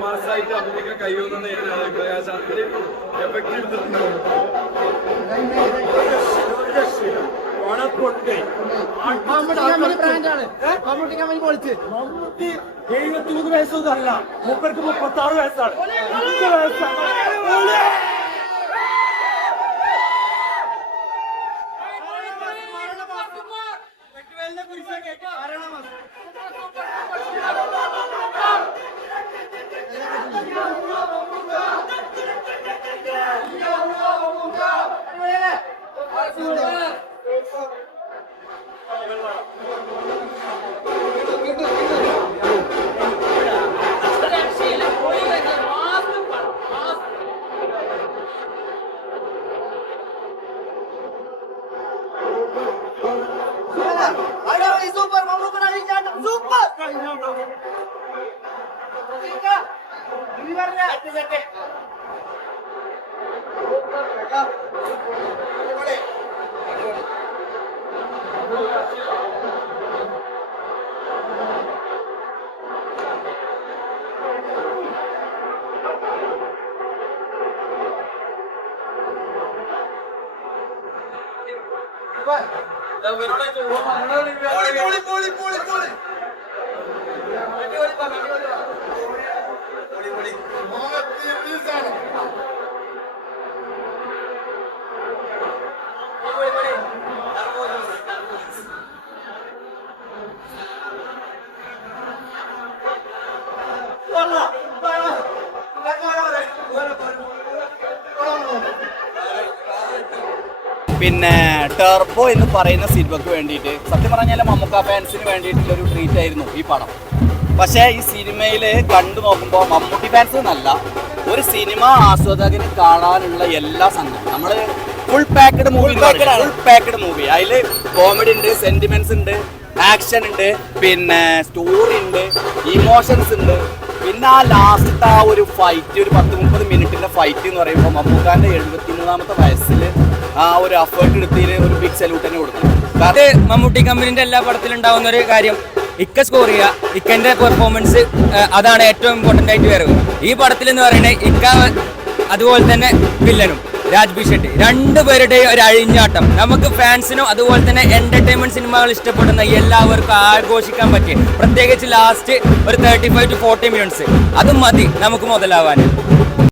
മാസമായിട്ട് അഭിനയിക്കാൻ കഴിയുമെന്ന് അത്രയും എഫക്റ്റീവ് മമ്മൂട്ടി 73 വയസ്സൊന്നും അല്ല, 36 വയസ്സാണ്. 5 വയസ്സാണ്. പിന്നെ ടർബോ എന്ന് പറയുന്ന സിനിമയ്ക്ക് വേണ്ടിയിട്ട് സത്യം പറഞ്ഞാൽ മമ്മൂക്ക ഫാൻസിന് വേണ്ടിയിട്ടുള്ള ഒരു ട്രീറ്റ് ആയിരുന്നു ഈ പടം. പക്ഷേ ഈ സിനിമയിൽ കണ്ടു നോക്കുമ്പോൾ മമ്മൂട്ടി ഫാൻസ് എന്നല്ല, ഒരു സിനിമ ആസ്വാദകന് കാണാനുള്ള എല്ലാ സംഘവും നമ്മൾ ഫുൾ പാക്ക്ഡ് മൂവി. അതിൽ കോമഡി ഉണ്ട്, സെന്റിമെന്റ്സ് ഉണ്ട്, ആക്ഷൻ ഉണ്ട്, പിന്നെ സ്റ്റോറി ഉണ്ട്, ഇമോഷൻസ് ഉണ്ട്. പിന്നെ ആ ലാസ്റ്റത്തെ ആ ഒരു ഫൈറ്റ്, ഒരു 10-30 മിനിറ്റിന്റെ ഫൈറ്റ് എന്ന് പറയുമ്പോൾ മമ്മൂക്കാന്റെ 73-ാമത്തെ വയസ്സിൽ ആ ഒരു എഫേർട്ട് എടുത്തതിന് ഒരു ബിഗ് സല്യൂട്ട് തന്നെ കൊടുക്കണം. അത് മമ്മൂട്ടി കമ്പനിന്റെ എല്ലാ പടത്തിലും ഉണ്ടാവുന്ന ഒരു കാര്യം, ഇക്ക സ്കോർ ചെയ്യുക, ഇക്കന്റെ പെർഫോമൻസ് അതാണ് ഏറ്റവും ഇമ്പോർട്ടന്റ് ആയിട്ട് വരുന്നത്. ഈ പടത്തിൽ എന്ന് പറയുന്നത് ഇക്ക അതുപോലെ തന്നെ വില്ലനും രാജ്ബി ഷെട്ടി രണ്ടുപേരുടെയും ഒരു അഴിഞ്ഞാട്ടം നമുക്ക് ഫാൻസിനും അതുപോലെ തന്നെ എന്റർടൈൻമെന്റ് സിനിമകൾ ഇഷ്ടപ്പെടുന്ന എല്ലാവർക്കും ആഘോഷിക്കാൻ പറ്റി. പ്രത്യേകിച്ച് ലാസ്റ്റ് ഒരു 35 to 40 മിനിറ്റ്സ് അത് മതി നമുക്ക് മുതലാവാൻ.